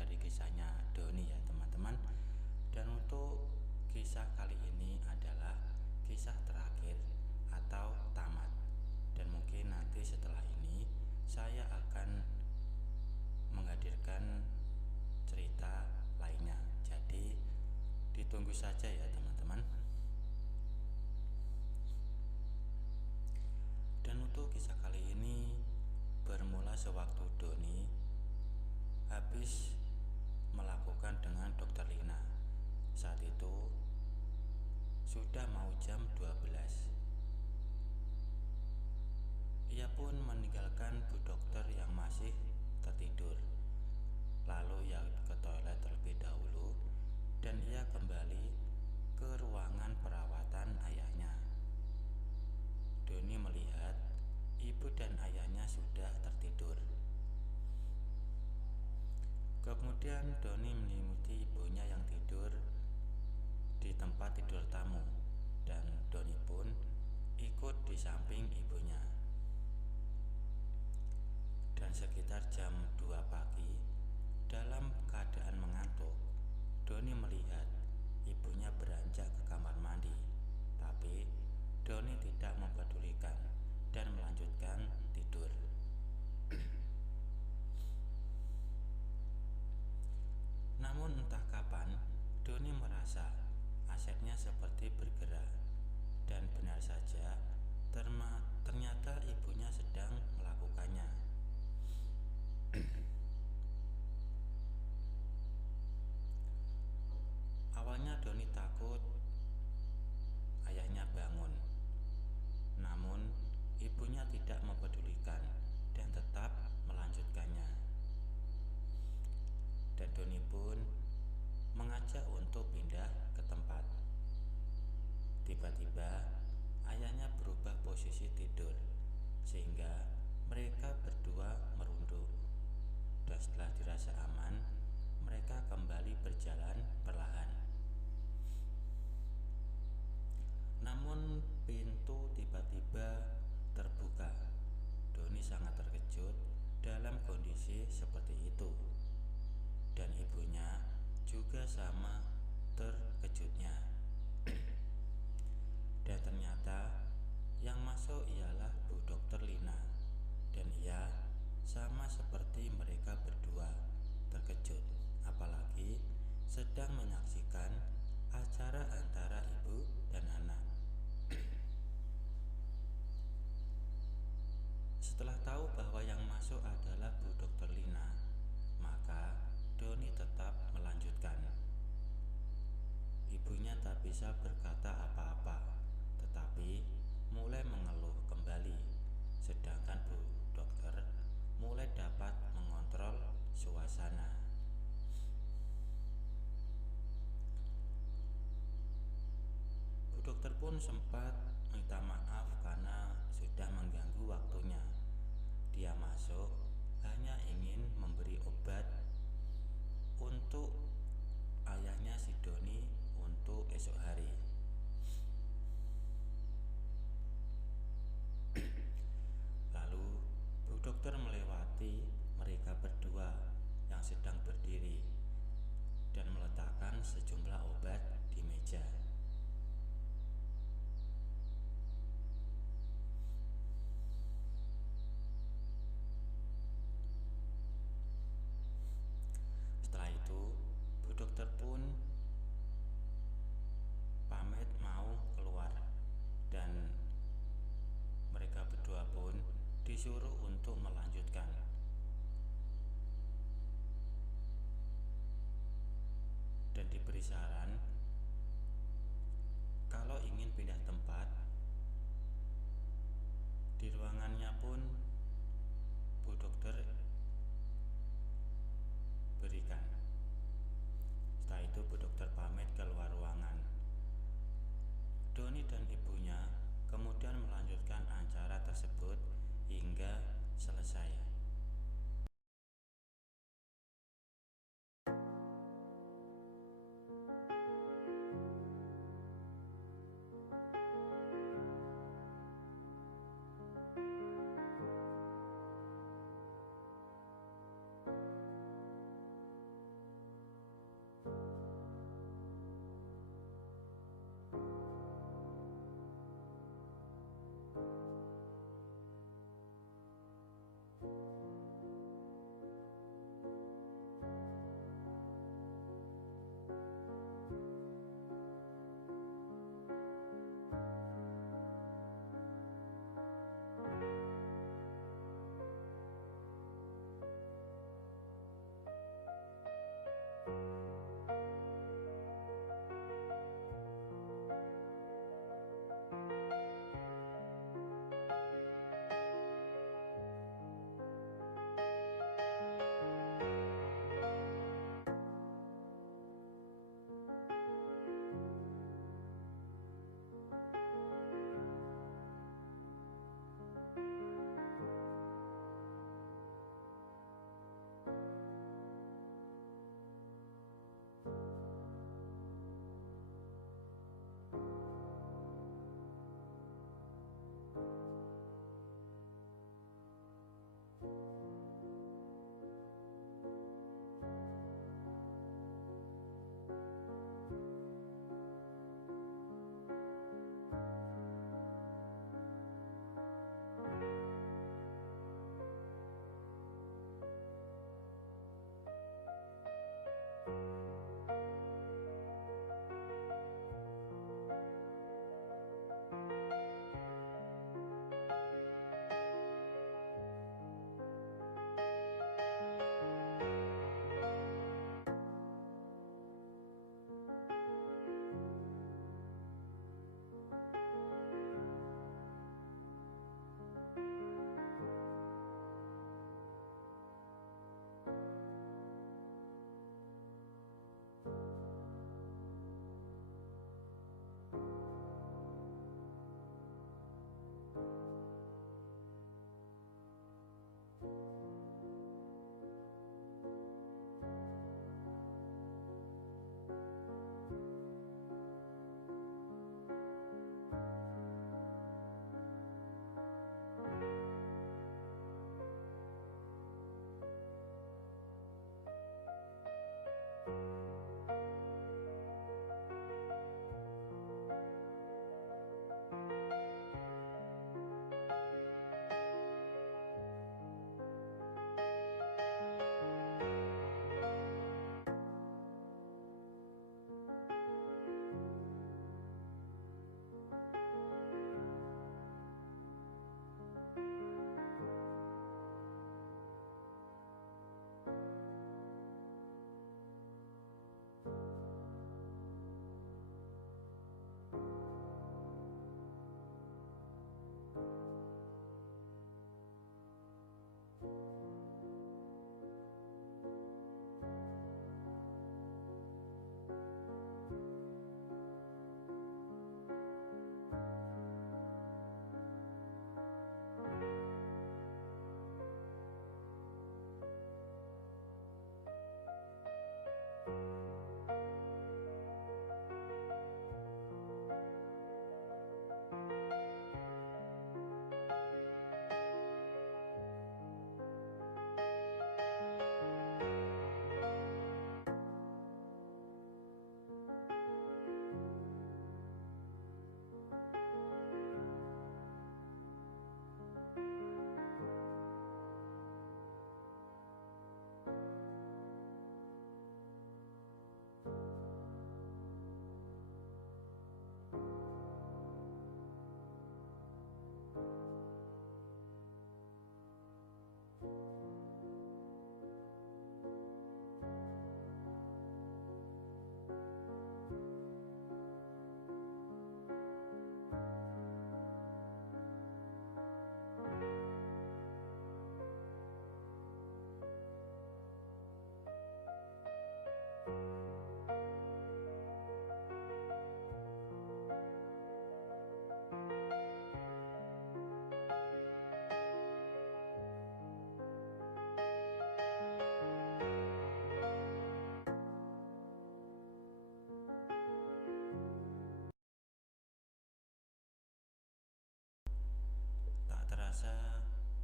dari kisahnya Doni ya teman-teman. Dan untuk kisah kali ini adalah kisah terakhir atau tamat. Dan mungkin nanti setelah ini saya akan menghadirkan cerita lainnya. Jadi ditunggu saja ya teman-teman. Dan untuk kisah kali ini bermula sewaktu Doni habis melakukan dengan Dokter Lina. Saat itu sudah mau jam 12. Ia pun meninggalkan Bu Dokter yang masih tertidur. Lalu ia ke toilet terlebih dahulu dan ia kembali ke ruangan perawatan ayahnya. Doni melihat ibu dan ayahnya sudah tertidur. Kemudian Doni menyelimuti ibunya yang tidur di tempat tidur tamu, dan Doni pun ikut di samping ibunya. Dan sekitar jam 2 pagi, dalam keadaan mengantuk, Doni melihat ibunya beranjak ke kamar mandi. Tapi Doni tidak mempedulikan dan melanjutkan tidur. Namun entah kapan Doni merasa asetnya seperti bergerak. Dan benar saja, ternyata ibunya sedang melakukannya. Awalnya Doni takut ayahnya bangun. Namun ibunya tidak mempedulikan dan tetap melanjutkannya. Dan Doni pun mengajak untuk pindah ke tempat. Tiba-tiba ayahnya berubah posisi tidur sehingga mereka berdua merunduk. Dan setelah dirasa aman, mereka kembali berjalan perlahan. Namun pintu tiba-tiba terbuka. Doni sangat terkejut dalam kondisi seperti itu. Dan ibunya juga sama terkejutnya. Dan ternyata yang masuk ialah Bu Dokter Lina. Dan ia sama seperti mereka berdua terkejut, apalagi sedang menyaksikan acara antara ibu dan anak. Setelah tahu bahwa yang masuk adalah Bu Dokter Lina, maka Doni tetap melanjutkan. Ibunya tak bisa berkata apa-apa, tetapi mulai mengeluh kembali. Sedangkan Bu Dokter mulai dapat mengontrol suasana. Bu Dokter pun sempat minta maaf karena sudah mengganggu waktunya. Dia masuk hanya ingin memberi obat untuk ayahnya si Doni untuk esok hari. Lalu Bu Dokter melewati mereka berdua yang sedang berdiri dan meletakkan sejumlah obat di meja. Setelah itu Bu Dokter pun pamit mau keluar, dan mereka berdua pun disuruh untuk melanjutkan. Dan diberi saran kalau ingin pindah tempat. Di ruangannya pun Bu Dokter berikan. Setelah itu Bu Dokter pamit keluar ruangan. Doni dan ibunya kemudian melanjutkan acara tersebut hingga selesai.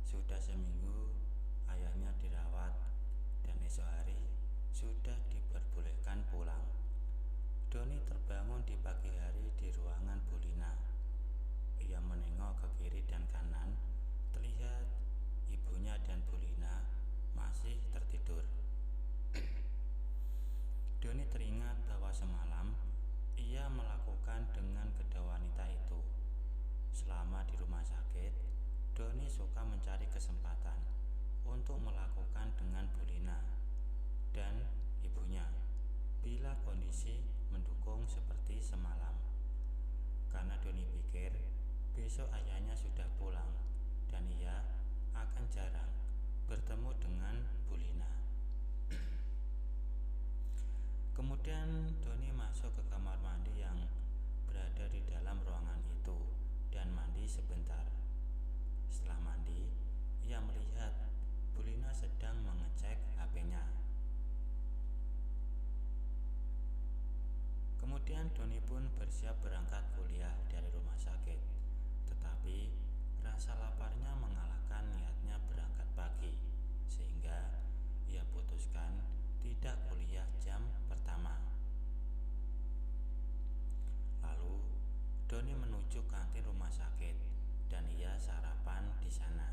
Sudah seminggu ayahnya dirawat dan esok hari sudah diperbolehkan pulang. Doni terbangun di pagi hari di ruangan Bu Lina. Ia menengok ke kiri dan kanan, terlihat ibunya dan Bu Lina masih tertidur. Doni teringat bahwa semalam ia melakukan dengan kedua wanita itu. Selama di rumah sakit, Doni suka mencari kesempatan untuk melakukan dengan Bu Lina dan ibunya bila kondisi mendukung seperti semalam. Karena Doni pikir besok ayahnya sudah pulang dan ia akan jarang bertemu dengan Bu Lina. Kemudian Doni masuk ke kamar mandi yang berada di dalam ruangan itu dan mandi sebentar. Setelah mandi, ia melihat Bu Lina sedang mengecek HP-nya. Kemudian Doni pun bersiap berangkat kuliah dari rumah sakit. Tetapi rasa laparnya mengalahkan niatnya berangkat pagi, sehingga ia putuskan tidak kuliah jam pertama. Lalu Doni menuju kantin rumah sakit dan ia sarapan di sana.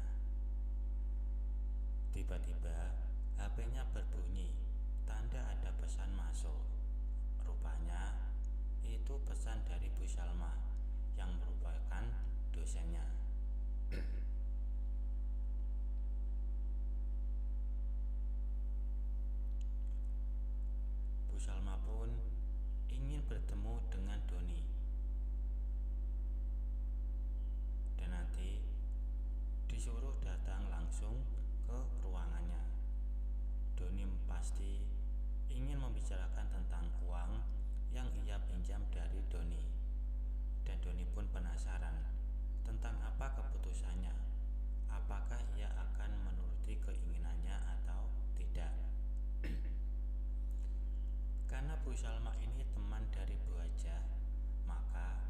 Tiba-tiba HP-nya berbunyi, tanda ada pesan masuk. Rupanya itu pesan dari Bu Salma yang merupakan dosennya. Bu Salma pun ingin bertemu dengan Doni dan nanti disuruh datang langsung ke ruangannya. Doni pasti ingin membicarakan tentang uang yang ia pinjam dari Doni, dan Doni pun penasaran tentang apa keputusannya. Apakah ia akan menuruti keinginannya atau tidak? Karena Bu Salma ini teman dari Bu Haja, maka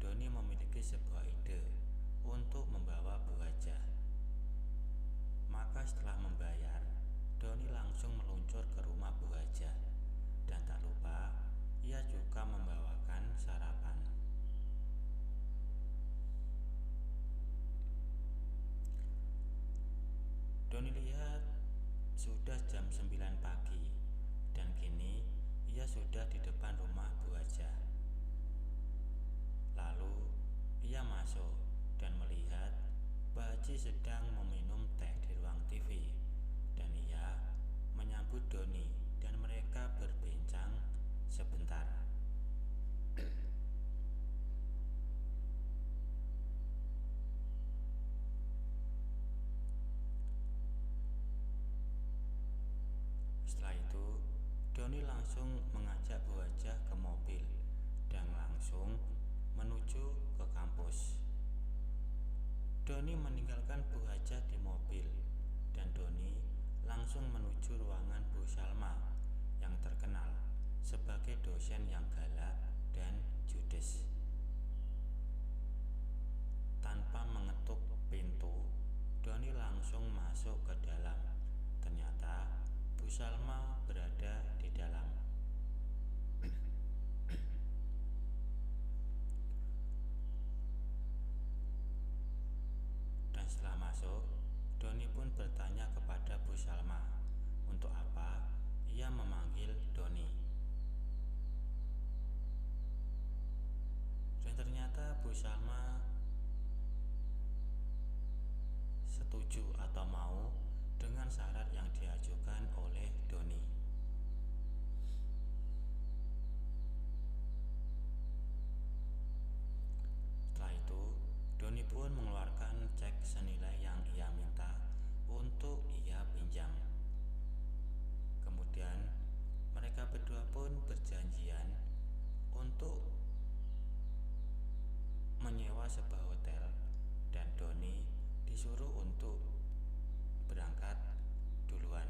Doni memiliki sebuah ide untuk membawa Bu Haja. Maka setelah membayar, Doni langsung meluncur ke rumah Bu Haja. Dan tak lupa, ia juga membawakan sarapan. Doni lihat sudah jam 9 pagi dan kini ia sudah di depan rumah Bu Haja. Lalu ia masuk dan melihat Pak Haji sedang meminum teh di ruang TV dan ia menyambut Doni dan mereka berbincang sebentar. Setelah itu, Doni langsung mengajak Bu Haja ke mobil dan langsung menuju ke kampus. Doni meninggalkan Bu Haja di mobil dan Doni langsung menuju ruangan Bu Salma yang terkenal sebagai dosen yang galak dan judes. Tanpa mengetuk pintu, Doni langsung masuk ke dalam. Ternyata Bu Salma berada di dalam. Dan setelah masuk, Doni pun bertanya kepada Bu Salma untuk apa ia memanggil Doni. Dan ternyata Bu Salma setuju atau mau dengan syarat yang diajukan oleh Doni. Setelah itu, Doni pun mengeluarkan cek senilai yang ia minta untuk ia pinjam. Kemudian mereka berdua pun berjanjian untuk menyewa sebuah hotel dan Doni disuruh untuk berangkat duluan.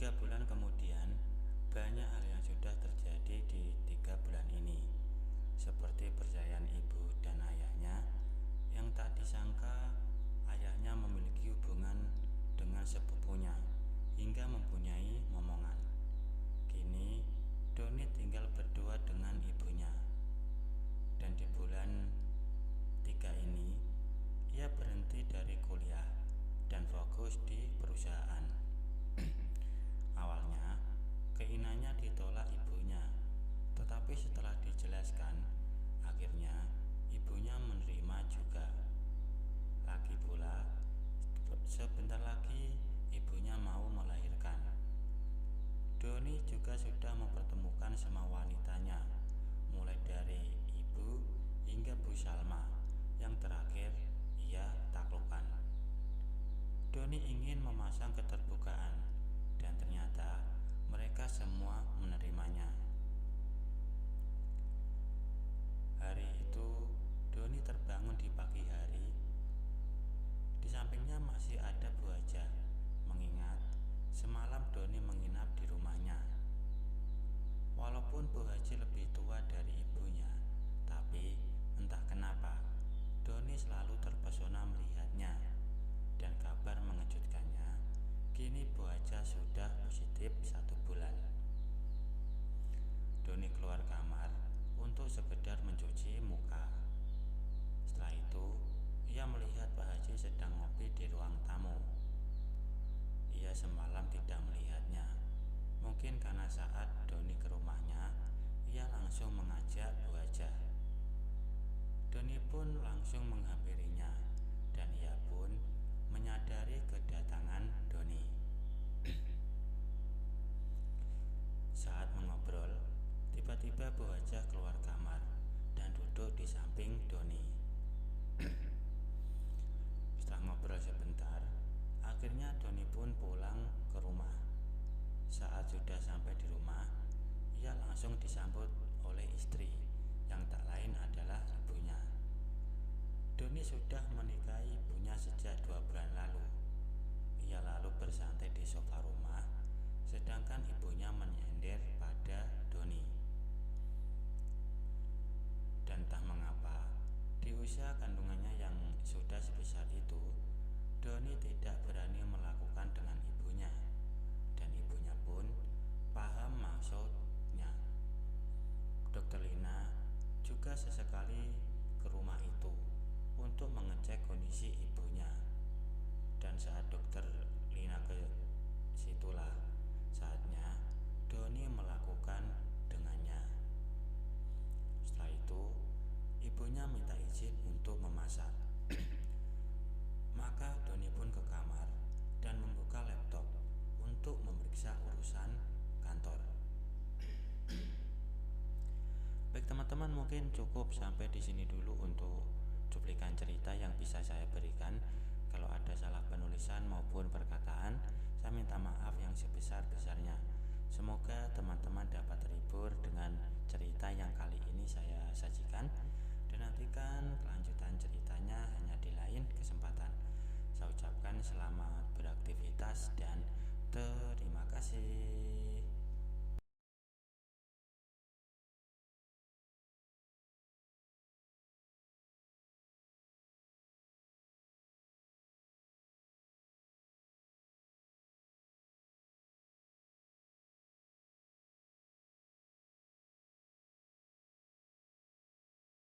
3 bulan kemudian, banyak hal yang sudah terjadi di 3 bulan ini, seperti perceraian ibu dan ayahnya yang tak disangka ayahnya memiliki hubungan dengan sepupunya hingga mempunyai momongan. Kini Doni tinggal berdua dengan ibunya, dan di bulan 3 ini ia berhenti dari kuliah dan fokus di perusahaan. Awalnya keinginannya ditolak ibunya, tetapi setelah dijelaskan, akhirnya ibunya menerima juga. Lagi pula, sebentar lagi ibunya mau melahirkan. Doni juga sudah mempertemukan semua wanitanya, mulai dari ibu hingga Bu Salma, yang terakhir ia taklukkan. Doni ingin memasang keterbukaan, dan ternyata mereka semua menerimanya. Hari itu Doni terbangun di pagi hari. Di sampingnya masih ada Bu Haja, mengingat semalam Doni menginap di rumahnya. Walaupun Bu Haji lebih tua dari ibunya, tapi entah kenapa Doni selalu terpesona melihatnya. Dan kabar mengejutkannya, kini Bu Haja sudah positif 1 bulan. Doni keluar kamar untuk sekedar mencuci muka. Setelah itu, ia melihat Pak Haji sedang ngopi di ruang tamu. Ia semalam tidak melihatnya. Mungkin karena saat Doni ke rumahnya, ia langsung mengajak Bu Haja. Doni pun langsung menghampirinya, dan ia pun menyadari kedatangan Doni. Saat mengobrol, tiba-tiba Bu Haja keluar kamar dan duduk di samping Doni. Setelah ngobrol sebentar, akhirnya Doni pun pulang ke rumah. Saat sudah sampai di rumah, ia langsung disambut oleh istri yang tak lain adalah ibunya. Doni sudah menikahi ibunya sejak 2 bulan lalu. Ia lalu bersantai di sofa rumah, sedangkan ibunya menyender pada Doni. Dan entah mengapa, di usia kandungannya yang sudah sebesar itu, Doni tidak berani melakukan dengan ibunya, dan ibunya pun paham maksudnya. Dr. Lina juga sesekali ke rumah itu untuk mengecek kondisi ibunya. Dan saat Dr. Lina ke situlah saatnya Doni melakukan dengannya. Setelah itu, ibunya minta izin untuk memasak. Maka Doni pun ke kamar dan membuka laptop untuk memeriksa urusan kantor. Baik teman-teman, mungkin cukup sampai di sini dulu untuk cuplikan cerita yang bisa saya berikan. Kalau ada salah penulisan maupun perkataan, saya minta maaf yang sebesar-besarnya. Semoga teman-teman dapat terhibur dengan cerita yang kali ini saya sajikan, dan nantikan kelanjutan ceritanya hanya di lain kesempatan. Saya ucapkan selamat beraktivitas dan terima kasih.